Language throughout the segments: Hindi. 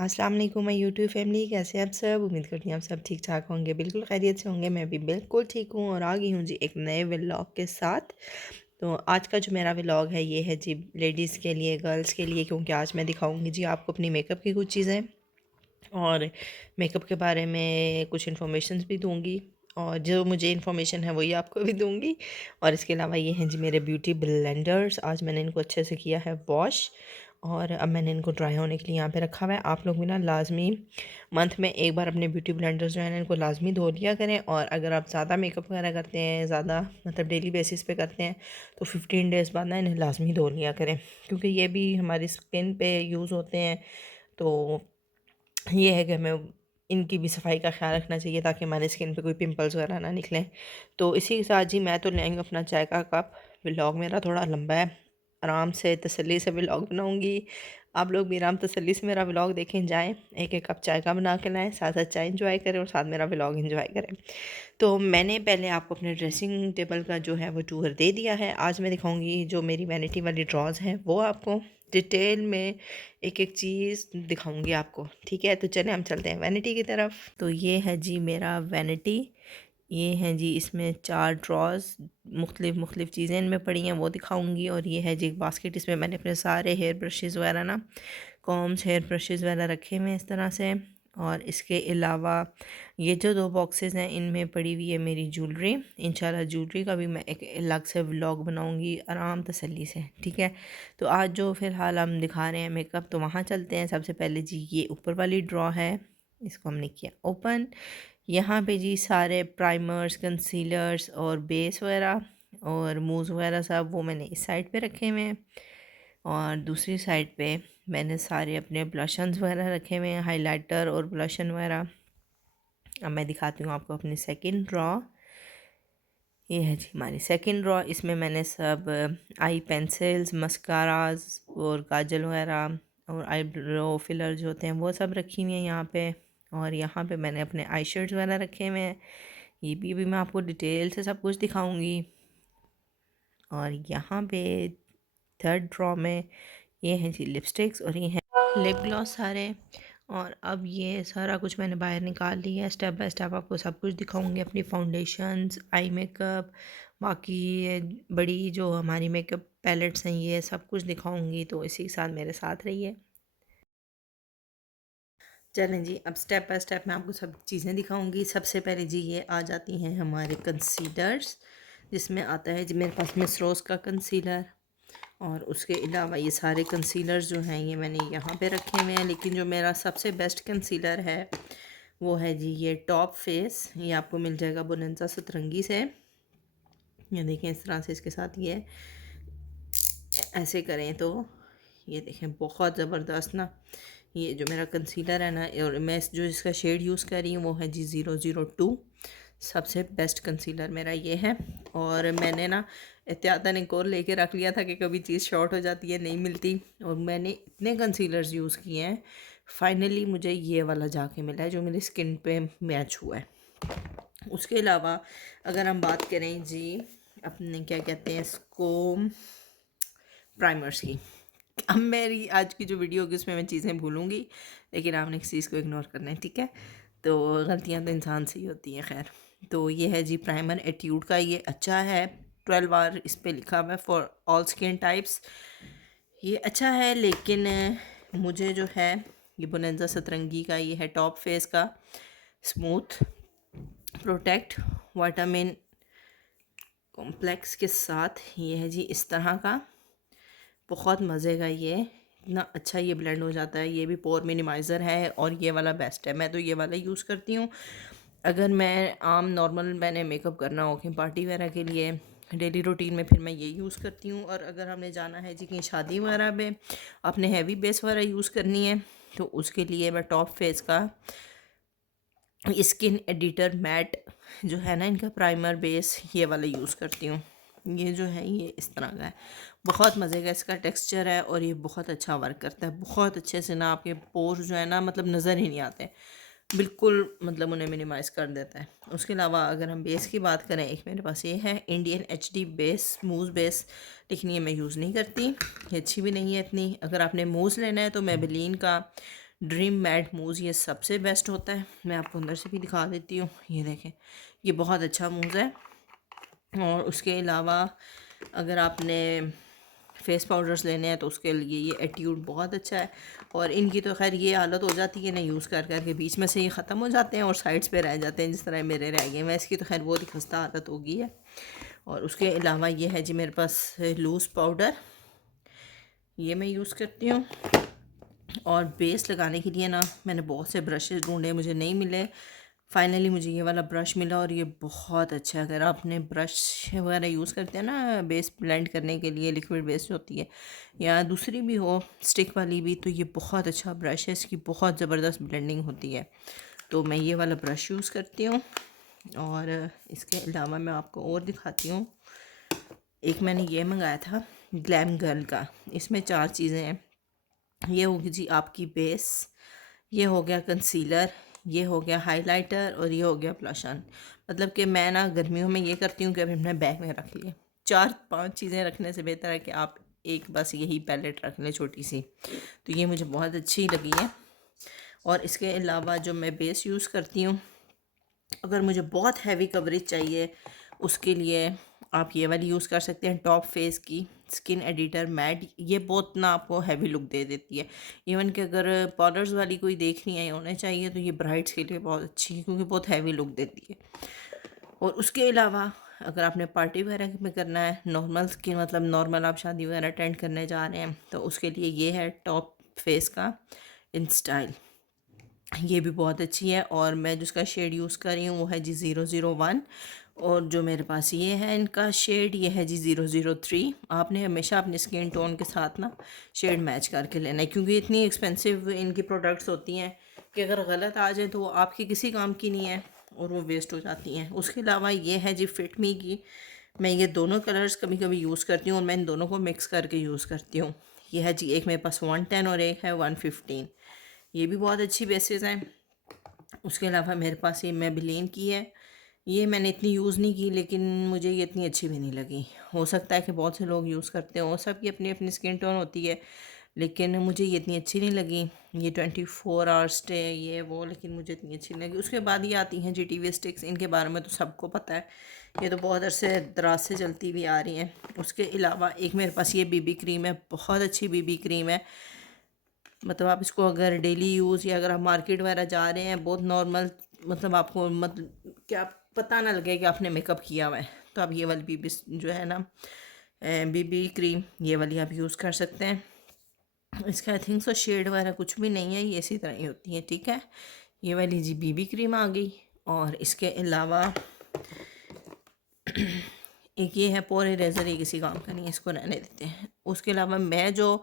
अस्सलाम वालेकुम माय यूट्यूब फैमिली, कैसे हैं आप सब। उम्मीद करती हूँ आप सब ठीक ठाक होंगे, बिल्कुल खैरियत से होंगे। मैं भी बिल्कुल ठीक हूँ और आ गई हूँ जी एक नए व्लॉग के साथ। तो आज का जो मेरा व्लॉग है ये है जी लेडीज़ के लिए, गर्ल्स के लिए, क्योंकि आज मैं दिखाऊंगी जी आपको अपनी मेकअप की कुछ चीज़ें और मेकअप के बारे में कुछ इन्फॉर्मेशंस भी दूंगी और जो मुझे इन्फॉर्मेशन है वही आपको भी दूंगी। और इसके अलावा ये हैं जी मेरे ब्यूटी ब्लेंडर्स। आज मैंने इनको अच्छे से किया है वॉश और अब मैंने इनको ड्राई होने के लिए यहाँ पे रखा हुआ है। आप लोग भी ना लाजमी मंथ में एक बार अपने ब्यूटी ब्लेंडर्स जो है ना इनको लाजमी धो लिया करें। और अगर आप ज़्यादा मेकअप वगैरह करते हैं, ज़्यादा मतलब डेली बेसिस पे करते हैं, तो 15 डेज़ बाद ना इन्हें लाजमी धो लिया करें, क्योंकि ये भी हमारी स्किन पे यूज़ होते हैं। तो ये है कि हमें इनकी भी सफाई का ख्याल रखना चाहिए ताकि हमारे स्किन पे कोई पिंपल्स वगैरह ना निकलें। तो इसी के साथ जी मैं तो लेंगे अपना चाय का कप। व्लॉग मेरा थोड़ा लंबा है, आराम से तसल्ली से व्लॉग बनाऊंगी। आप लोग भी आराम तसल्ली से मेरा व्लॉग देखें जाएं, एक एक कप चाय का बना के लाएं, साथ साथ चाय इंजॉय करें और साथ मेरा व्लॉग इंजॉय करें। तो मैंने पहले आपको अपने ड्रेसिंग टेबल का जो है वो टूर दे दिया है। आज मैं दिखाऊंगी जो मेरी वैनिटी वाली ड्रॉज़ हैं वो आपको डिटेल में एक एक चीज़ दिखाऊंगी आपको। ठीक है, तो चलें हम चलते हैं वैनिटी की तरफ। तो ये है जी मेरा वैनिटी। ये हैं जी इसमें 4 ड्रॉज़, मुख्तलिफ़ चीज़ें इनमें पड़ी हैं वो दिखाऊंगी। और ये है जी एक बास्केट, इसमें मैंने अपने सारे हेयर ब्रशेज़ वगैरह ना, कॉम्स, हेयर ब्रशेज़ वगैरह रखे हुए हैं इस तरह से। और इसके अलावा ये जो 2 बॉक्सेस हैं इनमें पड़ी हुई है मेरी ज्वेलरी। इंशाल्लाह ज्वेलरी का भी मैं एक अलग से व्लॉग बनाऊंगी आराम तसल्ली से। ठीक है, तो आज जो फ़िलहाल हम दिखा रहे हैं मेकअप, तो वहाँ चलते हैं। सबसे पहले जी ये ऊपर वाली ड्रॉ है, इसको हमने किया ओपन। यहाँ पे जी सारे प्राइमर्स, कंसीलर्स और बेस वगैरह और मूव्स वगैरह सब वो मैंने इस साइड पे रखे हुए हैं। और दूसरी साइड पे मैंने सारे अपने ब्लशन्स वगैरह रखे हुए हैं, हाइलाइटर और ब्लशन वगैरह। अब मैं दिखाती हूँ आपको अपनी सेकंड ड्रॉ। ये है जी हमारी सेकंड ड्रॉ। इसमें मैंने सब आई पेंसिल्स, मस्काराज और काजल वगैरह और आईब्रो फिलर जो होते हैं वो सब रखी हुई हैं यहाँ पे। और यहाँ पे मैंने अपने आई शेड्स वगैरह रखे हुए हैं। ये भी अभी मैं आपको डिटेल से सब कुछ दिखाऊंगी। और यहाँ पे थर्ड ड्रॉ में ये हैं जी लिपस्टिक्स और ये हैं लिप ग्लॉस सारे। और अब ये सारा कुछ मैंने बाहर निकाल लिया है। स्टेप बाय स्टेप आपको सब कुछ दिखाऊंगी, अपनी फाउंडेशंस, आई मेकअप, बाकी ये बड़ी जो हमारी मेकअप पैलेट्स हैं ये सब कुछ दिखाऊंगी। तो इसी के साथ मेरे साथ रहिए। चलें जी, अब स्टेप बाय स्टेप मैं आपको सब चीज़ें दिखाऊंगी। सबसे पहले जी ये आ जाती हैं हमारे कंसीलर्स, जिसमें आता है जी मेरे पास मिस रोज़ का कंसीलर। और उसके अलावा ये सारे कंसीलर्स जो हैं ये मैंने यहाँ पे रखे हुए हैं, लेकिन जो मेरा सबसे बेस्ट कंसीलर है वो है जी ये टॉप फेस। ये आपको मिल जाएगा बोनंजा सतरंगी से। ये देखें इस तरह से इसके साथ ये ऐसे करें तो ये देखें बहुत ज़बरदस्त ना। ये जो मेरा कंसीलर है ना, और मैं जो इसका शेड यूज़ कर रही हूँ वो है जी 002। सबसे बेस्ट कंसीलर मेरा ये है। और मैंने ना एहतियातन एक और लेके रख लिया था कि कभी चीज़ शॉर्ट हो जाती है, नहीं मिलती। और मैंने इतने कंसीलर्स यूज़ किए हैं, फाइनली मुझे ये वाला जाके मिला है जो मेरी स्किन पे मैच हुआ है। उसके अलावा अगर हम बात करें जी अपने क्या कहते हैं इसको, प्राइमर्स की। अब मेरी आज की जो वीडियो होगी उसमें मैं चीज़ें भूलूंगी, लेकिन आपने इस चीज़ को इग्नोर करना है। ठीक है, तो गलतियां तो इंसान से ही होती हैं। खैर, तो ये है जी प्राइमर एट्यूड का, ये अच्छा है। 12 आवर इस पर लिखा हुआ है फॉर ऑल स्किन टाइप्स। ये अच्छा है, लेकिन मुझे जो है ये बोनेंजा सतरंगी का ये है टॉप फेस का स्मूथ प्रोटेक्ट विटामिन कॉम्प्लेक्स के साथ। ये है जी इस तरह का, बहुत मज़े का। ये इतना अच्छा ये ब्लेंड हो जाता है। ये भी पोर मिनिमाइज़र है और ये वाला बेस्ट है। मैं तो ये वाला यूज़ करती हूँ। अगर मैं आम नॉर्मल मैंने मेकअप करना हो कि पार्टी वगैरह के लिए डेली रूटीन में, फिर मैं ये यूज़ करती हूँ। और अगर हमने जाना है जी कहीं शादी वगैरह में अपने हैवी बेस वगैरह यूज़ करनी है, तो उसके लिए मैं टॉप फेस का स्किन एडिटर मैट जो है ना इनका प्राइमर बेस, ये वाला यूज़ करती हूँ। ये जो है ये इस तरह का है, बहुत मज़े का इसका टेक्सचर है और ये बहुत अच्छा वर्क करता है। बहुत अच्छे से ना आपके पोर्स जो है ना मतलब नज़र ही नहीं आते, बिल्कुल मतलब उन्हें मिनिमाइज़ कर देता है। उसके अलावा अगर हम बेस की बात करें, एक मेरे पास ये है इंडियन HD बेस, मूज़ बेस, लेकिन ये मैं यूज़ नहीं करती, ये अच्छी भी नहीं है इतनी। अगर आपने मूज़ लेना है तो मेबेलिन का ड्रीम मैट मूज़ ये सबसे बेस्ट होता है। मैं आपको अंदर से भी दिखा देती हूँ, ये देखें, ये बहुत अच्छा मूज़ है। और उसके अलावा अगर आपने फेस पाउडर्स लेने हैं तो उसके लिए ये एट्यूड बहुत अच्छा है। और इनकी तो खैर ये हालत हो जाती है ना यूज़ कर कर के, बीच में से ये ख़त्म हो जाते हैं और साइड्स पे रह जाते हैं, जिस तरह मेरे रह गए। मैं इसकी तो खैर बहुत ही खस्ता आदत हो गई है। और उसके अलावा ये है जी मेरे पास लूज़ पाउडर, ये मैं यूज़ करती हूँ। और बेस लगाने के लिए ना मैंने बहुत से ब्रशेज़ ढूंढे, मुझे नहीं मिले। फाइनली मुझे ये वाला ब्रश मिला और ये बहुत अच्छा है। अगर आपने ब्रश वगैरह यूज़ करते हैं ना बेस ब्लेंड करने के लिए, लिक्विड बेस होती है या दूसरी भी हो स्टिक वाली भी, तो ये बहुत अच्छा ब्रश है, इसकी बहुत ज़बरदस्त ब्लेंडिंग होती है। तो मैं ये वाला ब्रश यूज़ करती हूँ। और इसके अलावा मैं आपको और दिखाती हूँ, एक मैंने ये मंगाया था ग्लैम गर्ल का, इसमें 4 चीज़ें हैं। ये होगी जी आपकी बेस, ये हो गया कंसीलर, ये हो गया हाइलाइटर और ये हो गया ब्लश ऑन। मतलब कि मैं ना गर्मियों में ये करती हूँ कि अभी अपने बैग में रख लिए, 4-5 चीज़ें रखने से बेहतर है कि आप एक बस यही पैलेट रख लें छोटी सी। तो ये मुझे बहुत अच्छी लगी है। और इसके अलावा जो मैं बेस यूज़ करती हूँ, अगर मुझे बहुत हैवी कवरेज चाहिए उसके लिए आप ये वाली यूज़ कर सकते हैं, टॉप फेस की स्किन एडिटर मैट। ये बहुत ना आपको हैवी लुक दे देती है। इवन कि अगर पाउडर्स वाली कोई देखनी है होने चाहिए तो ये ब्राइड्स के लिए बहुत अच्छी है, क्योंकि बहुत हैवी लुक देती है। और उसके अलावा अगर आपने पार्टी वगैरह में करना है, नॉर्मल स्किन मतलब नॉर्मल आप शादी वगैरह अटेंड करने जा रहे हैं, तो उसके लिए ये है टॉप फेस का इन स्टाइल, ये भी बहुत अच्छी है। और मैं जिसका शेड यूज़ कर रही हूँ वो है जी 001। और जो मेरे पास ये है इनका शेड, ये है जी 003। आपने हमेशा अपने स्किन टोन के साथ ना शेड मैच करके लेना है, क्योंकि इतनी एक्सपेंसिव इनकी प्रोडक्ट्स होती हैं कि अगर गलत आ जाए तो वो आपकी किसी काम की नहीं है और वो वेस्ट हो जाती हैं। उसके अलावा ये है जी फिट मी की, मैं ये दोनों कलर्स कभी कभी यूज़ करती हूँ और मैं इन दोनों को मिक्स करके यूज़ करती हूँ। ये है जी एक मेरे पास 110 और एक है 115, ये भी बहुत अच्छी बेसिस हैं। उसके अलावा मेरे पास ये मेबेलिन की है, ये मैंने इतनी यूज़ नहीं की लेकिन मुझे ये इतनी अच्छी भी नहीं लगी। हो सकता है कि बहुत से लोग यूज़ करते हो, सबकी अपनी अपनी स्किन टोन होती है, लेकिन मुझे ये इतनी अच्छी नहीं लगी। ये 24 आवर्स स्टे ये वो, लेकिन मुझे इतनी अच्छी नहीं लगी। उसके बाद ये आती हैं GTV स्टिक्स, इनके बारे में तो सबको पता है, ये तो बहुत अरसे दराज से चलती हुई आ रही हैं। उसके अलावा एक मेरे पास ये बीबी क्रीम है, बहुत अच्छी बीबी क्रीम है। मतलब आप इसको अगर डेली यूज़ या अगर आप मार्केट वगैरह जा रहे हैं, बहुत नॉर्मल, मतलब आपको मतलब क्या पता ना लगे कि आपने मेकअप किया हुआ है, तो आप ये वाली बीबी जो है ना बीबी क्रीम, ये वाली आप यूज़ कर सकते हैं। इसका आई थिंक सो शेड वगैरह कुछ भी नहीं है, ये इसी तरह ही होती है, ठीक है। ये वाली जी बीबी क्रीम आ गई। और इसके अलावा एक ये है पोर इरेज़र, ये किसी काम का नहीं है, इसको रहने देते हैं। उसके अलावा मैं जो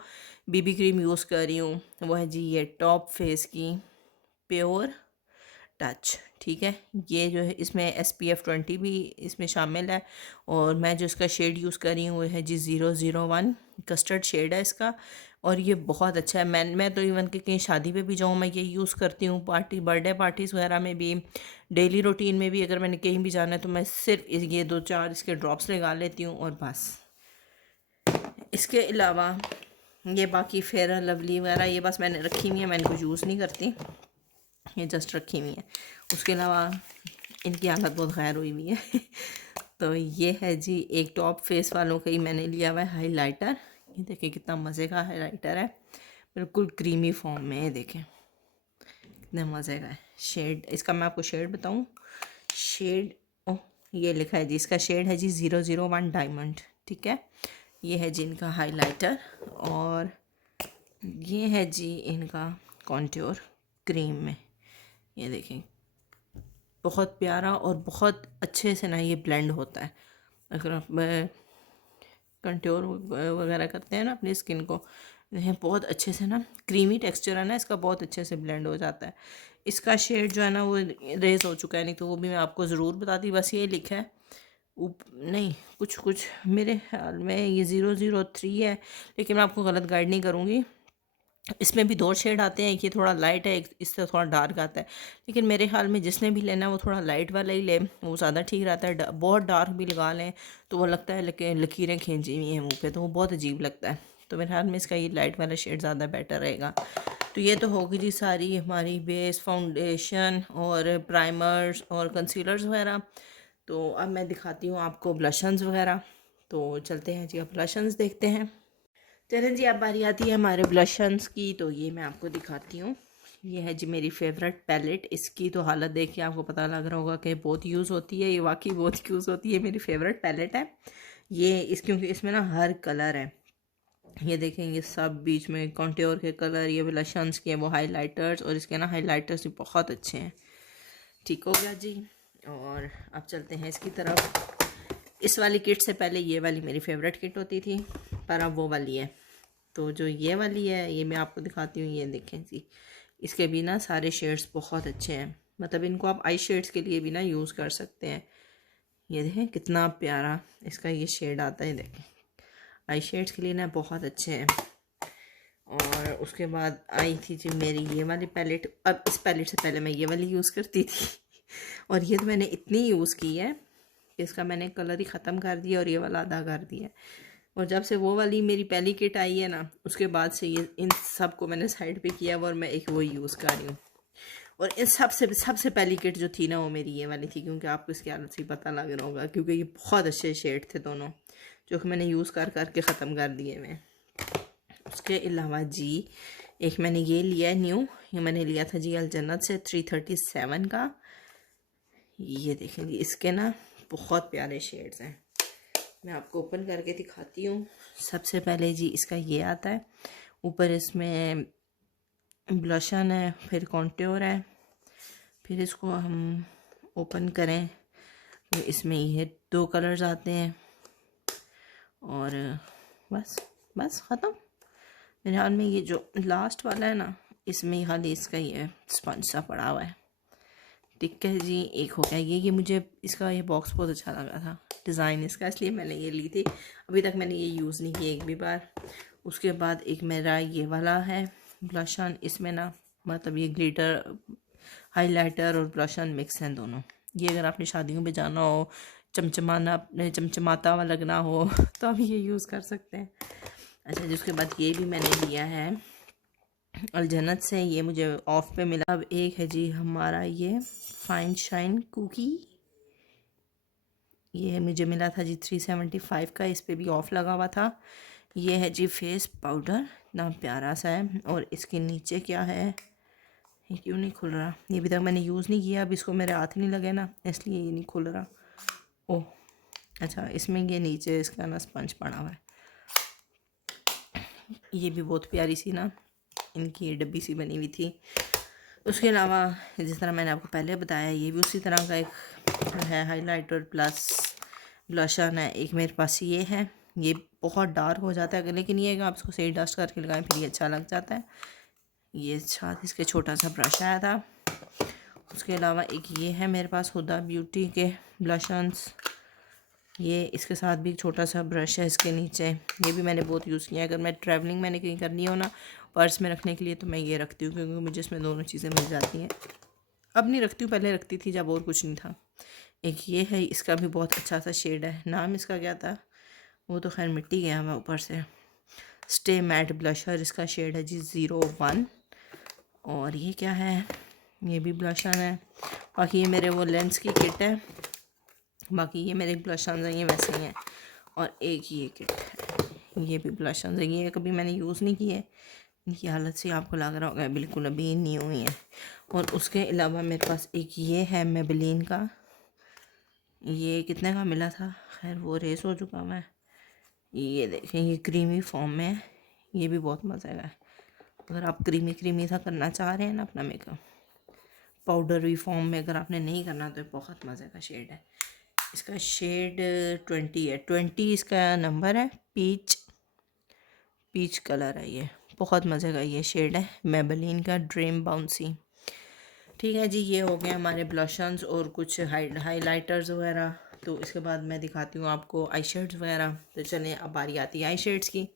बीबी क्रीम यूज़ कर रही हूँ वो है जी ये टॉप फेस की प्योर टच, ठीक है। ये जो है इसमें SPF 20 भी इसमें शामिल है। और मैं जो इसका शेड यूज़ कर रही हूँ वो है जी 001, कस्टर्ड शेड है इसका। और ये बहुत अच्छा है। मैं तो इवन कि कहीं शादी पे भी जाऊँ मैं ये यूज़ करती हूँ, पार्टी बर्थडे पार्टीज़ वगैरह में भी, डेली रूटीन में भी अगर मैंने कहीं भी जाना है तो मैं सिर्फ ये 2-4 इसके ड्रॉप्स लगा लेती हूँ और बस। इसके अलावा ये बाकी फेयर एंड लवली वगैरह ये बस मैंने रखी हुई है, मैंने कुछ यूज़ नहीं करती, ये जस्ट रखी हुई है। उसके अलावा इनकी हालत बहुत खैर हुई हुई है तो ये है जी एक टॉप फेस वालों का ही मैंने लिया हुआ है हाइलाइटर। ये देखिए कितना मज़े का हाइलाइटर है, बिल्कुल क्रीमी फॉर्म में, ये देखें कितने मज़े का है। शेड इसका मैं आपको शेड बताऊँ, शेड ओह ये लिखा है जी, इसका शेड है जी 001 डायमंड, ठीक है। ये है जी इनका हाइलाइटर। और ये है जी इनका कॉन्ट्योर क्रीम में, ये देखें बहुत प्यारा और बहुत अच्छे से ना ये ब्लेंड होता है। अगर आप कंट्योर वगैरह करते हैं ना अपनी स्किन को, ये बहुत अच्छे से ना क्रीमी टेक्सचर है ना इसका, बहुत अच्छे से ब्लेंड हो जाता है। इसका शेड जो है ना वो रेज हो चुका है, नहीं तो वो भी मैं आपको ज़रूर बताती। बस ये लिखा है नहीं कुछ कुछ मेरे ख्याल में ये 003 है, लेकिन मैं आपको गलत गाइड नहीं करूँगी। इसमें भी 2 शेड आते हैं, एक ये थोड़ा लाइट है, एक इससे थोड़ा डार्क आता है। लेकिन मेरे ख्याल में जिसने भी लेना है वो थोड़ा लाइट वाला ही ले, वो ज़्यादा ठीक रहता है। बहुत डार्क भी लगा लें तो वो लगता है लकीरें खींची हुई हैं मुँह पे, तो वो बहुत अजीब लगता है। तो मेरे ख्याल में इसका ये लाइट वाला शेड ज़्यादा बेटर रहेगा, तो ये तो होगी जी सारी हमारी बेस, फाउंडेशन और प्राइमर्स और कंसीलर्स वगैरह। तो अब मैं दिखाती हूँ आपको ब्लशन्स वगैरह। तो चलते हैं जी, अब ब्लशन्स देखते हैं। चलें जी, अब बारी आती है हमारे ब्लशन्स की। तो ये मैं आपको दिखाती हूँ। ये है जी मेरी फेवरेट पैलेट। इसकी तो हालत देख के आपको पता लग रहा होगा कि बहुत यूज़ होती है। ये वाकई बहुत यूज़ होती है, मेरी फेवरेट पैलेट है ये। क्योंकि इसमें ना हर कलर है। ये देखेंगे सब बीच में कॉन्ट्योर के कलर, ये ब्लशन्स के, वो हाइलाइटर्स, और इसके ना हाइलाइटर्स भी बहुत अच्छे हैं। ठीक हो गया जी। और अब चलते हैं इसकी तरफ। इस वाली किट से पहले ये वाली मेरी फेवरेट किट होती थी, पर अब वो वाली है। तो जो ये वाली है ये मैं आपको दिखाती हूँ। ये देखें जी, इसके भी ना सारे शेड्स बहुत अच्छे हैं। मतलब इनको आप आई शेड्स के लिए भी ना यूज़ कर सकते हैं। ये देखें कितना प्यारा इसका ये शेड आता है। देखें आई शेड्स के लिए ना बहुत अच्छे हैं। और उसके बाद आई थी जी मेरी ये वाली पैलेट। अब इस पैलेट से पहले मैं ये वाली यूज़ करती थी और ये तो मैंने इतनी यूज़ की है कि इसका मैंने कलर ही ख़त्म कर दिया और ये वाला आधा कर दिया। और जब से वो वाली मेरी पहली किट आई है ना, उसके बाद से ये इन सब को मैंने साइड पे किया और मैं एक वो यूज़ कर रही हूँ। और इन सबसे पहली किट जो थी ना वो मेरी ये वाली थी, क्योंकि आपको इसकी हालत से पता लग रहा होगा, क्योंकि ये बहुत अच्छे शेड थे दोनों, जो कि मैंने यूज़ कर करके ख़त्म कर दिए मैं। उसके अलावा जी एक मैंने ये लिया है न्यू। ये मैंने लिया था जी अल जन्नत से 337 का। ये देखें जी, इसके ना बहुत प्यारे शेड्स हैं। मैं आपको ओपन करके दिखाती हूँ। सबसे पहले जी इसका ये आता है, ऊपर इसमें ब्लशन है, फिर कॉन्ट्योर है। फिर इसको हम ओपन करें तो इसमें ये 2 कलर्स आते हैं और बस ख़त्म। मेरे हाल में ये जो लास्ट वाला है ना, इसमें खाली इसका ये स्पंज सा पड़ा हुआ है। ठीक है जी, एक हो गया ये मुझे इसका ये बॉक्स बहुत अच्छा लगा था, डिज़ाइन इसका, इसलिए मैंने ये ली थी। अभी तक मैंने ये यूज़ नहीं की एक भी बार। उसके बाद एक मेरा ये वाला है ब्लशन। इसमें ना मतलब ये ग्लिटर हाइलाइटर और ब्लशन मिक्स हैं दोनों। ये अगर आपने शादियों में जाना हो, चमचमाता हुआ लगना हो तो आप ये यूज़ कर सकते हैं। अच्छा, जिसके बाद ये भी मैंने लिया है अल जन्नत से। ये मुझे ऑफ पे मिला। अब एक है जी हमारा ये फाइन शाइन कुकी। ये मुझे मिला था जी 375 का। इस पे भी ऑफ लगा हुआ था। ये है जी फेस पाउडर, इतना प्यारा सा है। और इसके नीचे क्या है, ये क्यों नहीं खुल रहा? ये अभी तक मैंने यूज़ नहीं किया। अब इसको मेरे हाथ नहीं लगे ना, इसलिए ये नहीं खुल रहा। ओह अच्छा, इसमें ये नीचे इसका ना स्पंज पड़ा हुआ है। ये भी बहुत प्यारी सी ना इनकी ये डब्बी सी बनी हुई थी। उसके अलावा जिस तरह मैंने आपको पहले बताया, ये भी उसी तरह का एक है हाइलाइटर प्लस ब्लशन है। एक मेरे पास ये है, ये बहुत डार्क हो जाता है, लेकिन ये है कि आप इसको सही डस्ट करके लगाएं फिर ये अच्छा लग जाता है। ये साथ इसके छोटा सा ब्रश आया था। उसके अलावा एक ये है मेरे पास हुदा ब्यूटी के ब्लशन्स। ये इसके साथ भी एक छोटा सा ब्रश है इसके नीचे। ये भी मैंने बहुत यूज़ किया है। अगर मैं ट्रैवलिंग मैंने कहीं करनी हो ना पर्स में रखने के लिए, तो मैं ये रखती हूँ, क्योंकि मुझे इसमें दोनों चीज़ें मिल जाती हैं। अब नहीं रखती हूँ, पहले रखती थी जब और कुछ नहीं था। एक ये है, इसका भी बहुत अच्छा सा शेड है। नाम इसका क्या था वो तो खैर मिट्टी गया मैं ऊपर से। स्टे मैट ब्लशर इसका शेड है जी 01। और ये क्या है, ये भी ब्लशर है। बाकी ये मेरे वो लेंस की किट है। बाकी ये मेरे ब्लशर्स हैं, ये वैसे ही हैं। और एक ये किट है, ये भी ब्लशर्स हैं। ये कभी मैंने यूज़ नहीं किए। इनकी हालत से आपको लग रहा होगा बिल्कुल अभी न्यू हुई है। और उसके अलावा मेरे पास एक ये है मेबेलिन का। ये कितने का मिला था, खैर वो रेस हो चुका है। ये देखें, ये क्रीमी फॉर्म में है। ये भी बहुत मज़े का है। अगर आप क्रीमी सा करना चाह रहे हैं ना अपना मेकअप, पाउडरी फॉर्म में अगर आपने नहीं करना, तो बहुत मज़े का शेड है। इसका शेड 20 है, 20 इसका नंबर है। पीच कलर है ये, बहुत मज़े का ये शेड है मेबेलिन का ड्रीम बाउंसी। ठीक है जी, ये हो गए हमारे ब्लशन्स और कुछ हाइलाइटर्स वगैरह। तो इसके बाद मैं दिखाती हूँ आपको आई शेड्स वगैरह। तो चलें, अब बारी आती है आई शेड्स की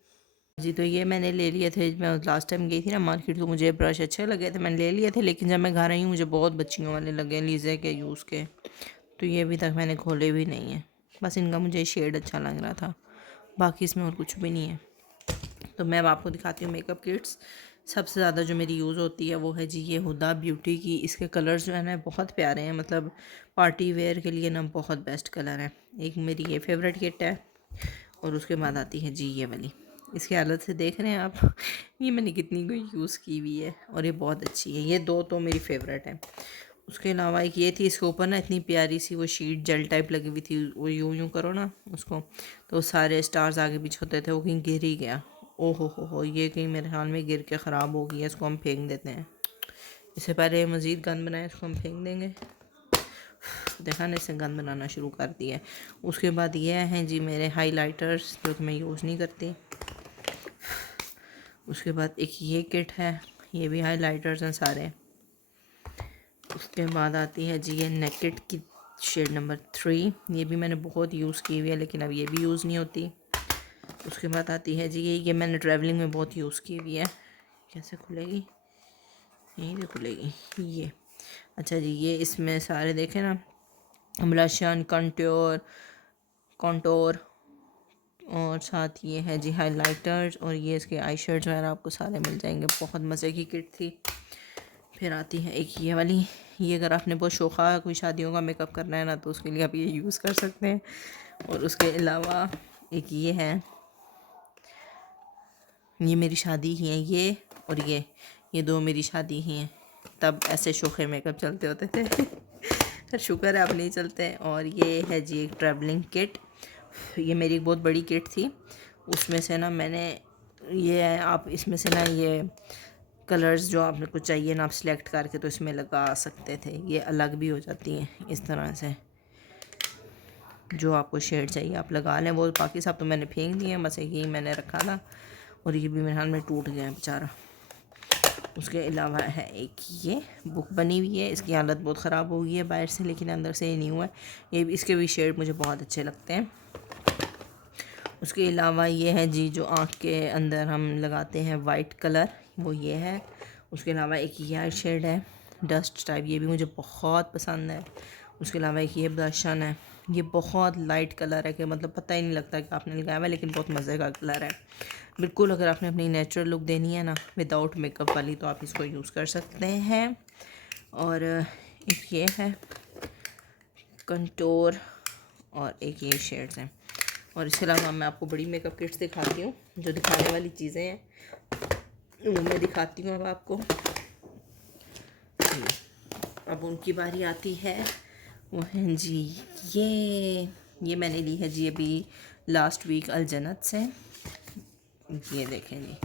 जी। तो ये मैंने ले लिए थे, मैं लास्ट टाइम गई थी ना मार्केट, तो मुझे ब्रश अच्छे लगे थे, मैंने ले लिए थे। लेकिन जब मैं घर आई हूँ मुझे बहुत बच्चियों वाले लगे, लीजे के यूज़ के। तो ये अभी तक मैंने खोले भी नहीं है, बस इनका मुझे शेड अच्छा लग रहा था, बाकी इसमें और कुछ भी नहीं है। तो मैं अब आपको दिखाती हूँ मेकअप किट्स। सबसे ज़्यादा जो मेरी यूज़ होती है वो है जी ये हुदा ब्यूटी की। इसके कलर्स जो है ना बहुत प्यारे हैं, मतलब पार्टी वेयर के लिए ना बहुत बेस्ट कलर है। एक मेरी ये फेवरेट किट है और उसके बाद आती है जी ये वाली। इसकी हालत से देख रहे हैं आप ये मैंने कितनी कोई यूज़ की हुई है और ये बहुत अच्छी है। ये दो तो मेरी फेवरेट है। उसके अलावा एक ये थी, इसके ऊपर ना इतनी प्यारी सी वो शीट जेल टाइप लगी हुई थी, वो यूँ यूँ करो ना उसको तो सारे स्टार्स आगे पीछे होते थे, वो कहीं गिर ही गया। ओ हो, ये कहीं मेरे ख्याल में गिर के ख़राब हो गया, इसको हम फेंक देते हैं। इससे पहले मज़ीद गंद बनाए इसको हम फेंक देंगे। देखा ना, इससे गंद बनाना शुरू कर दिया है। उसके बाद ये हैं जी मेरे हाइलाइटर्स जो कि मैं यूज़ नहीं करती। उसके बाद एक ये किट है, ये भी हाइलाइटर्स हैं सारे। उसके बाद आती है जी ये नेकेड की शेड नंबर 3, ये भी मैंने बहुत यूज़ की हुई है लेकिन अब ये भी यूज़ नहीं होती। उसके बाद आती है जी ये मैंने ट्रैवलिंग में बहुत यूज़ की हुई है। कैसे खुलेगी? यहीं से खुलेगी ये। अच्छा जी, ये इसमें सारे देखें ना, ब्लशन, कंटोर और साथ ये है जी हाइलाइटर्स और ये इसके आई शेड्स वगैरह आपको सारे मिल जाएंगे। बहुत मज़े की किट थी। फिर आती है एक ये वाली, ये अगर आपने बहुत शौक़ा कोई शादियों का मेकअप करना है ना तो उसके लिए आप ये यूज़ कर सकते हैं। और उसके अलावा एक ये है, ये मेरी शादी ही है ये, और ये दो मेरी शादी ही हैं। तब ऐसे शौक़े मेकअप चलते होते थे फिर शुक्र है अब नहीं चलते। और ये है जी एक ट्रैवलिंग किट, ये मेरी एक बहुत बड़ी किट थी। उसमें से ना मैंने ये, आप इसमें से ना ये कलर्स जो आपने कुछ चाहिए ना आप सिलेक्ट करके तो इसमें लगा सकते थे। ये अलग भी हो जाती हैं इस तरह से, जो आपको शेड चाहिए आप लगा लें। वो बाकी सब तो मैंने फेंक दिए हैं, बस यही मैंने रखा था और ये भी मेरे हाथ में टूट गया है बेचारा। उसके अलावा है एक ये बुक बनी हुई है, इसकी हालत बहुत ख़राब हो गई है बाहर से लेकिन अंदर से ये न्यू है। ये इसके भी शेड मुझे बहुत अच्छे लगते हैं। उसके अलावा ये है जी जो आँख के अंदर हम लगाते हैं वाइट कलर, वो ये है। उसके अलावा एक ये आई शेड है डस्ट टाइप, ये भी मुझे बहुत पसंद है। उसके अलावा एक ये ब्लशन है, ये बहुत लाइट कलर है कि मतलब पता ही नहीं लगता कि आपने लगाया हुआ है, लेकिन बहुत मज़े का कलर है बिल्कुल। अगर आपने अपनी नेचुरल लुक देनी है ना विदाउट मेकअप वाली तो आप इसको यूज़ कर सकते हैं। और एक ये है कंटोर और एक ये शेड्स हैं। और इसके अलावा मैं आपको बड़ी मेकअप किट्स दिखाती हूँ, जो दिखाने वाली चीज़ें हैं वो मैं दिखाती हूँ अब आपको। अब उनकी बारी आती है, वो है जी ये मैंने ली है जी अभी लास्ट वीक अलजन्नत से। ये देखें जी,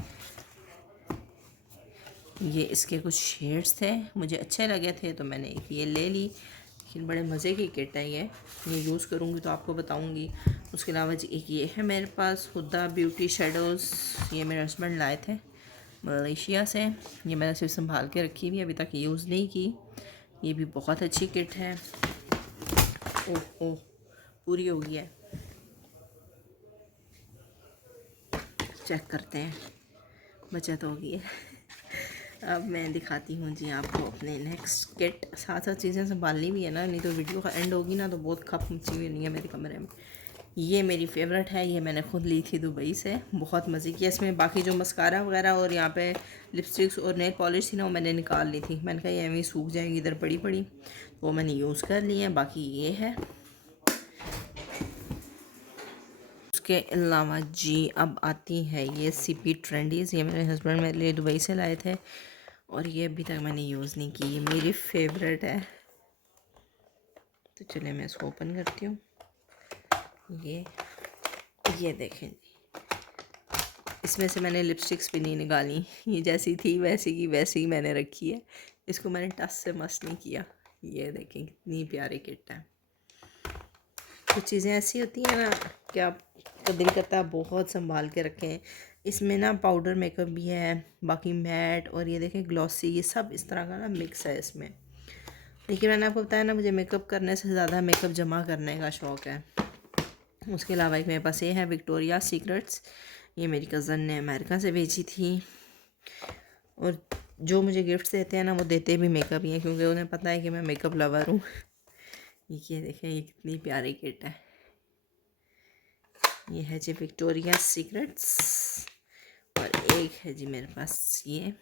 ये इसके कुछ शेड्स थे मुझे अच्छे लगे थे तो मैंने एक ये ले ली। लेकिन बड़े मज़े की किट है ये यूज़ करूँगी तो आपको बताऊँगी। उसके अलावा जी एक ये है मेरे पास हुदा ब्यूटी शेडोज़, ये मेरे हस्बैंड लाए थे मलेशिया से। ये मैंने सिर्फ संभाल के रखी हुई, अभी तक यूज़ नहीं की। ये भी बहुत अच्छी किट है। ओह पूरी हो गई है, चेक करते हैं, बचत हो गई है। अब मैं दिखाती हूँ जी आपको अपने नेक्स्ट किट। साथ साथ चीज़ें संभालनी भी है ना, नहीं तो वीडियो का एंड होगी ना तो बहुत खप मची हुई नहीं है मेरे कमरे में। ये मेरी फेवरेट है, ये मैंने ख़ुद ली थी दुबई से, बहुत मज़े की। इसमें बाकी जो मस्कारा वगैरह और यहाँ पे लिपस्टिक्स और नेल पॉलिश थी ना वो मैंने निकाल ली थी। मैंने कहा ये एवं सूख जाएंगी इधर पड़ी पड़ी, वो मैंने यूज़ कर ली है। बाकी ये है। उसके अलावा जी अब आती है ये सीपी ट्रेंडीज़, ये मेरे हस्बैंड मेरे लिए दुबई से लाए थे और ये अभी तक मैंने यूज़ नहीं की, ये मेरी फेवरेट है। तो चलिए मैं इसको ओपन करती हूँ। ये देखें जी, इसमें से मैंने लिपस्टिक्स भी नहीं निकाली, ये जैसी थी वैसी की वैसी ही मैंने रखी है। इसको मैंने टच से मस नहीं किया। ये देखें कितनी प्यारी किट है। कुछ चीज़ें ऐसी होती हैं ना कि आपका दिल करता है बहुत संभाल के रखें। इसमें ना पाउडर मेकअप भी है, बाकी मैट और ये देखें ग्लॉसी, ये सब इस तरह का ना मिक्स है इसमें। लेकिन मैंने आपको बताया ना मुझे मेकअप करने से ज़्यादा मेकअप जमा करने का शौक़ है। उसके अलावा एक मेरे पास ये है विक्टोरिया सीक्रेट्स, ये मेरी कज़न ने अमेरिका से भेजी थी। और जो मुझे गिफ्ट्स देते हैं ना वो देते भी मेकअप ही हैं, क्योंकि उन्हें पता है कि मैं मेकअप लवर हूँ। ये देखें ये कितनी प्यारी किट है। ये है जी विक्टोरिया सीक्रेट्स और एक है जी मेरे पास ये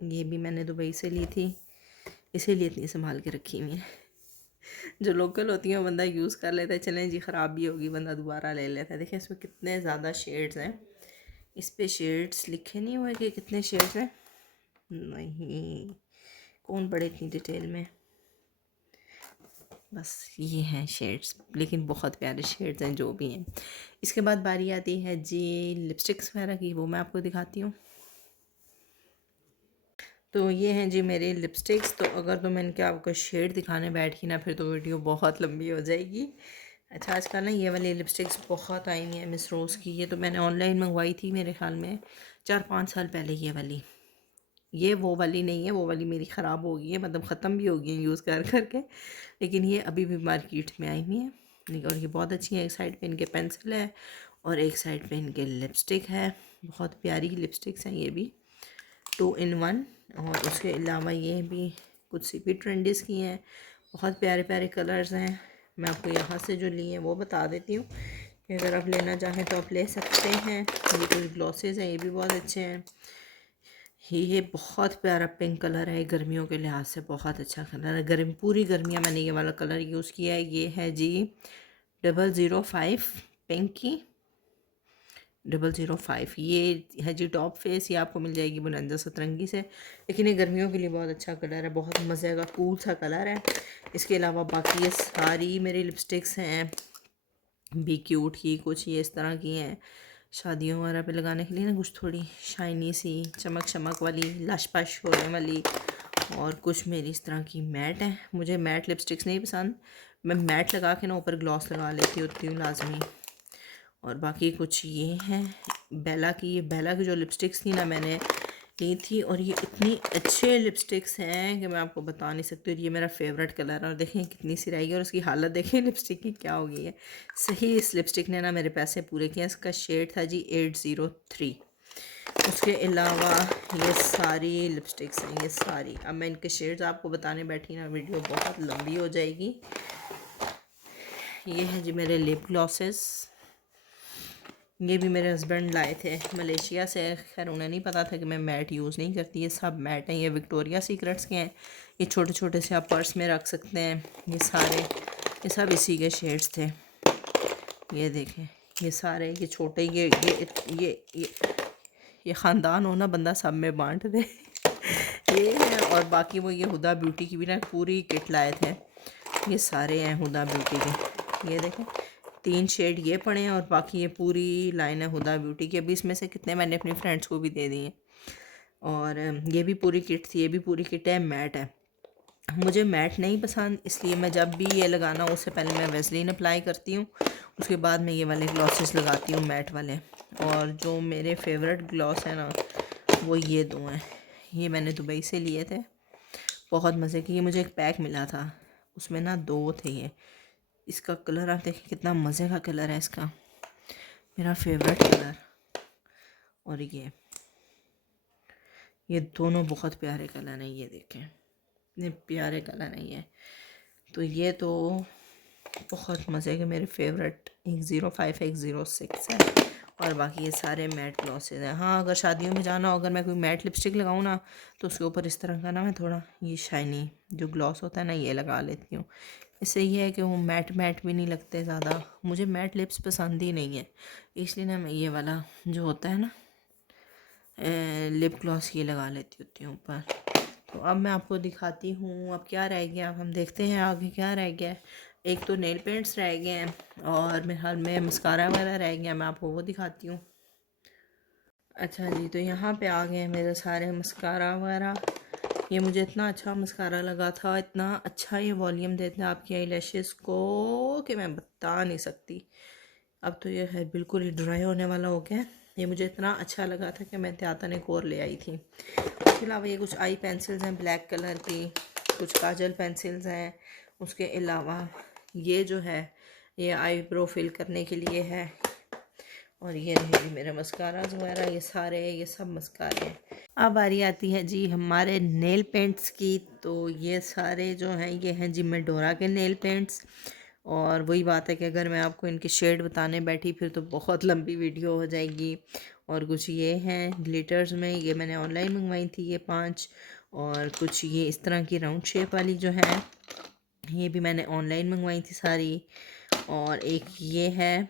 ये भी मैंने दुबई से ली थी, इसीलिए इतनी संभाल के रखी हुई है। जो लोकल होती हैं वो बंदा यूज़ कर लेता है, चलें जी ख़राब भी होगी बंदा दोबारा ले लेता है। देखिए इसमें कितने ज़्यादा शेड्स हैं, इस पे शेड्स लिखे नहीं हुए कि कितने शेड्स हैं, नहीं कौन पढ़े इतनी डिटेल में, बस ये हैं शेड्स, लेकिन बहुत प्यारे शेड्स हैं जो भी हैं। इसके बाद बारी आती है जी लिपस्टिक्स वगैरह की, वो मैं आपको दिखाती हूँ। तो ये हैं जी मेरे लिपस्टिक्स। तो अगर तो मैंने क्या आपको शेड दिखाने बैठी ना फिर तो वीडियो बहुत लंबी हो जाएगी। अच्छा आजकल ना ये वाली लिपस्टिक्स बहुत आई हैं मिस रोज़ की, ये तो मैंने ऑनलाइन मंगवाई थी मेरे ख्याल में 4-5 साल पहले। ये वाली, ये वो वाली नहीं है, वो वाली मेरी ख़राब हो गई है, मतलब ख़त्म भी हो गई है यूज़ कर करके, लेकिन ये अभी भी मार्केट में आई हुई है और ये बहुत अच्छी है। एक साइड पे इनके पेंसिल है और एक साइड पे इनके लिपस्टिक है, बहुत प्यारी लिपस्टिक्स हैं ये भी, 2 in 1। और उसके अलावा ये भी कुछ सी भी ट्रेंडीज़ की हैं, बहुत प्यारे प्यारे कलर्स हैं। मैं आपको यहाँ से जो ली हैं वो बता देती हूँ कि अगर आप लेना चाहें तो आप ले सकते हैं। ये कुछ ग्लॉसेस हैं, ये भी बहुत अच्छे हैं। ये बहुत प्यारा पिंक कलर है, गर्मियों के लिहाज से बहुत अच्छा कलर है। पूरी गर्मियाँ मैंने ये वाला कलर यूज़ किया है। ये है जी 005 पिंकी 005, ये है जी टॉप फेस। ये आपको मिल जाएगी बोनंजा सतरंगी से, लेकिन ये गर्मियों के लिए बहुत अच्छा कलर है, बहुत मज़े का कूल सा कलर है। इसके अलावा बाकी ये सारी मेरी लिपस्टिक्स हैं बी क्यूट की, कुछ ये इस तरह की हैं शादियों वगैरह पे लगाने के लिए ना, कुछ थोड़ी शाइनी सी चमक चमक वाली लश पश होने वाली, और कुछ मेरी इस तरह की मैट है। मुझे मैट लिपस्टिक्स नहीं पसंद, मैं मैट लगा के ना ऊपर ग्लॉस लगा लेती होती हूँ लाजमी। और बाकी कुछ ये हैं बेला की, ये बेला की जो लिपस्टिक्स थी ना मैंने ली थी, और ये इतनी अच्छे लिपस्टिक्स हैं कि मैं आपको बता नहीं सकती। और ये मेरा फेवरेट कलर है, और देखें कितनी सी रहेगी, और उसकी हालत देखें लिपस्टिक की क्या हो गई है। सही इस लिपस्टिक ने ना मेरे पैसे पूरे किए। इसका शेड था जी 803। उसके अलावा ये सारी लिपस्टिक्स हैं, ये सारी। अब मैं इनके शेड्स आपको बताने बैठी ना वीडियो बहुत लंबी हो जाएगी। ये हैं जी मेरे लिप ग्लॉसेस, ये भी मेरे हस्बैंड लाए थे मलेशिया से। खैर उन्हें नहीं पता था कि मैं मैट यूज़ नहीं करती। ये सब मैट हैं, ये विक्टोरिया सीक्रेट्स के हैं। ये छोटे छोटे से आप पर्स में रख सकते हैं। ये सारे, ये सब इसी के शेड्स थे। ये देखें ये सारे, ये छोटे, ये ख़ानदान हो ना बंदा सब में बांट दे। ये है, और बाकी वो ये हुदा ब्यूटी की भी ना पूरी किट लाए थे। ये सारे हैं हुदा ब्यूटी के, ये देखें 3 शेड ये पड़े हैं, और बाकी ये पूरी लाइन है हुदा ब्यूटी की। अभी इसमें से कितने मैंने अपनी फ्रेंड्स को भी दे दिए। और ये भी पूरी किट थी, ये भी पूरी किट है। मैट है, मुझे मैट नहीं पसंद, इसलिए मैं जब भी ये लगाना उससे पहले मैं वेसलीन अप्लाई करती हूँ, उसके बाद मैं ये वाले ग्लॉसेस लगाती हूँ मैट वाले। और जो मेरे फेवरेट ग्लॉस हैं ना वो ये 2 हैं, ये मैंने दुबई से लिए थे, बहुत मज़े की। ये मुझे एक पैक मिला था, उसमें ना 2 थे ये। इसका कलर आप देखें कितना मज़े का कलर है इसका, मेरा फेवरेट कलर। और ये दोनों बहुत प्यारे कलर हैं, ये देखें इतने प्यारे कलर हैं ये। तो ये तो बहुत मज़े के मेरे फेवरेट 105 106 है। और बाकी ये सारे मैट ग्लॉसेज हैं। हाँ अगर शादियों में जाना हो, अगर मैं कोई मैट लिपस्टिक लगाऊँ ना तो उसके ऊपर इस तरह का ना मैं थोड़ा ये शाइनी जो ग्लॉस होता है ना ये लगा लेती हूँ। इससे ये है कि वो मैट मैट भी नहीं लगते ज़्यादा। मुझे मैट लिप्स पसंद ही नहीं है, इसलिए ना मैं ये वाला जो होता है ना लिप ग्लॉस ये लगा लेती होती हूँ ऊपर। तो अब मैं आपको दिखाती हूँ अब क्या रह गया, अब हम देखते हैं आगे क्या रह गया है। एक तो नेल पेंट्स रह गए हैं और मेरे हाल में मस्कारा वगैरह रह गया, मैं आपको वो दिखाती हूँ। अच्छा जी, तो यहाँ पे आ गए हैं मेरे सारे मस्कारा वगैरह। ये मुझे इतना अच्छा मस्कारा लगा था, इतना अच्छा ये वॉल्यूम देते हैं आपकी आई लैशेज़ को कि मैं बता नहीं सकती। अब तो ये है बिल्कुल ही ड्राई होने वाला हो गया। ये मुझे इतना अच्छा लगा था कि मैं त्याता ने कोर ले आई थी। उसके अलावा ये कुछ आई पेंसिल्स हैं ब्लैक कलर की, कुछ काजल पेंसिल्स हैं। उसके अलावा ये जो है ये आईब्रो फिल करने के लिए है। और ये रहे जी मेरे मस्काराज वगैरह, ये सब मस्कारे हैं। अब बारी आती है जी हमारे नेल पेंट्स की। तो ये सारे जो हैं ये हैं जी मेडोरा के नेल पेंट्स। और वही बात है कि अगर मैं आपको इनके शेड बताने बैठी फिर तो बहुत लंबी वीडियो हो जाएगी। और कुछ ये हैं ग्लिटर्स में, ये मैंने ऑनलाइन मंगवाई थी ये 5। और कुछ ये इस तरह की राउंड शेप वाली जो है ये भी मैंने ऑनलाइन मंगवाई थी सारी। और एक ये है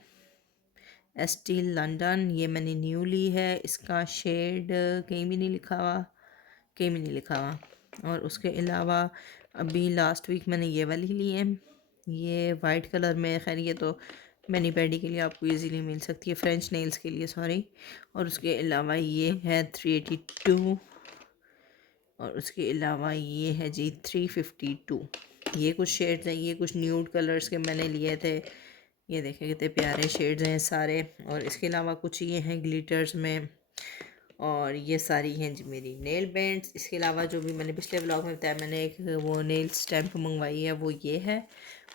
स्टील लंदन, ये मैंने न्यू ली है, इसका शेड कहीं भी नहीं लिखा हुआ, कहीं भी नहीं लिखा हुआ। और उसके अलावा अभी लास्ट वीक मैंने ये वाली ली है, ये वाइट कलर में। खैर ये तो मैनी पैडी के लिए आपको इजीली मिल सकती है, फ्रेंच नेल्स के लिए सॉरी। और उसके अलावा ये है 382। और उसके अलावा ये है जी 352। ये कुछ शेड्स हैं, ये कुछ न्यूड कलर्स के मैंने लिए थे। ये देखें कितने प्यारे शेड्स हैं सारे। और इसके अलावा कुछ ये हैं ग्लिटर्स में। और ये सारी हैं जी मेरी नेल पेंट्स। इसके अलावा जो भी मैंने पिछले व्लॉग में बताया, मैंने एक वो नेल स्टैम्प मंगवाई है, वो ये है।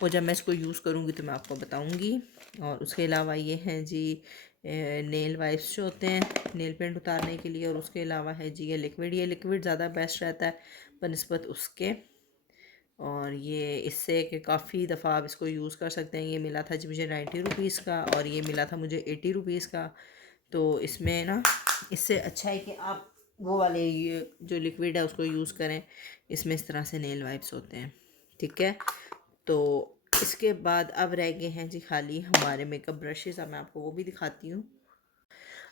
वो जब मैं इसको यूज़ करूँगी तो मैं आपको बताऊँगी। और उसके अलावा ये हैं जी नेल वाइप्स जो होते हैं नेल पेंट उतारने के लिए। और उसके अलावा है जी ये लिक्विड ज़्यादा बेस्ट रहता है बनस्बत उसके। और ये इससे कि काफ़ी दफ़ा आप इसको यूज़ कर सकते हैं। ये मिला था जी मुझे 90 रुपीज़ का, और ये मिला था मुझे 80 रुपीज़ का। तो इसमें ना इससे अच्छा है कि आप वो वाले ये जो लिक्विड है उसको यूज़ करें। इसमें इस तरह से नेल वाइप्स होते हैं, ठीक है। तो इसके बाद अब रह गए हैं जी खाली हमारे मेकअप ब्रशेज़। अब मैं आपको वो भी दिखाती हूँ।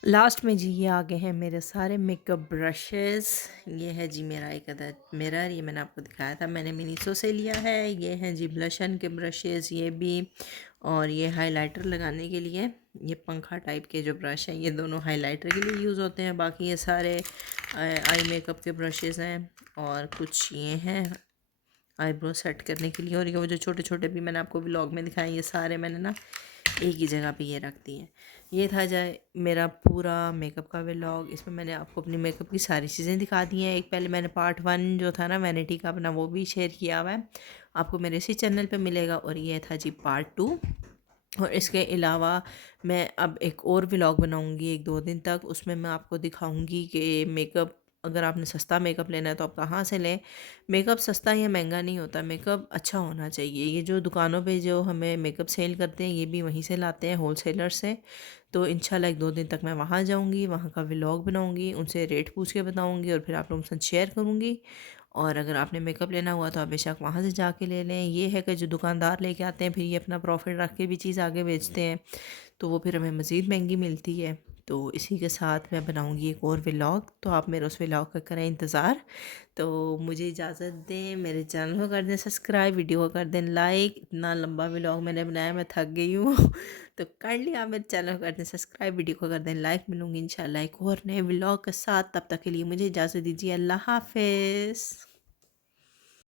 लास्ट में जी ये आ गए हैं मेरे सारे मेकअप ब्रशेस। ये है जी मेरा एक अदद मिरर, ये मैंने आपको दिखाया था, मैंने मिनीसो से लिया है। ये हैं जी ब्लशन के ब्रशेस ये भी। और ये हाइलाइटर लगाने के लिए ये पंखा टाइप के जो ब्रश हैं, ये दोनों हाइलाइटर के लिए यूज़ होते हैं। बाकी ये सारे आई मेकअप के ब्रशेस हैं। और कुछ ये हैं आईब्रो सेट करने के लिए। और ये वो जो छोटे छोटे भी मैंने आपको व्लॉग में दिखाए, ये सारे मैंने ना एक ही जगह पे ये रख दी है। ये था जाए मेरा पूरा मेकअप का व्लॉग। इसमें मैंने आपको अपनी मेकअप की सारी चीज़ें दिखा दी हैं। एक पहले मैंने पार्ट 1 जो था ना वैनिटी का अपना, वो भी शेयर किया हुआ है, आपको मेरे इसी चैनल पे मिलेगा। और ये था जी पार्ट 2। और इसके अलावा मैं अब एक और व्लॉग बनाऊंगी 1-2 दिन तक, उसमें मैं आपको दिखाऊंगी कि मेकअप अगर आपने सस्ता मेकअप लेना है तो आप कहाँ से लें। मेकअप सस्ता या महंगा नहीं होता, मेकअप अच्छा होना चाहिए। ये जो दुकानों पे जो हमें मेकअप सेल करते हैं ये भी वहीं से लाते हैं, होलसेलर से। तो इंशाल्लाह 1-2 दिन तक मैं वहाँ जाऊँगी, वहाँ का व्लॉग बनाऊँगी, उनसे रेट पूछ के बताऊँगी और फिर आप लोगों के साथ शेयर करूँगी। और अगर आपने मेकअप लेना हुआ तो आप बेशक वहाँ से जाके ले लें। ये है कि जो दुकानदार लेके आते हैं फिर ये अपना प्रॉफिट रख के भी चीज़ आगे बेचते हैं, तो वो फिर हमें मज़ीद महंगी मिलती है। तो इसी के साथ मैं बनाऊंगी एक और व्लॉग, तो आप मेरे उस व्लॉग का करें इंतज़ार। तो मुझे इजाज़त दें, मेरे चैनल को कर दें सब्सक्राइब, वीडियो को कर दें लाइक। इतना लंबा व्लॉग मैंने बनाया, मैं थक गई हूँ तो कर लिया, मेरे चैनल को कर दें सब्सक्राइब, वीडियो को कर दें लाइक। मिलूँगी इंशाल्लाह एक और नए व्लॉग के साथ, तब तक के लिए मुझे इजाज़त दीजिए। अल्लाह हाफ़िज़।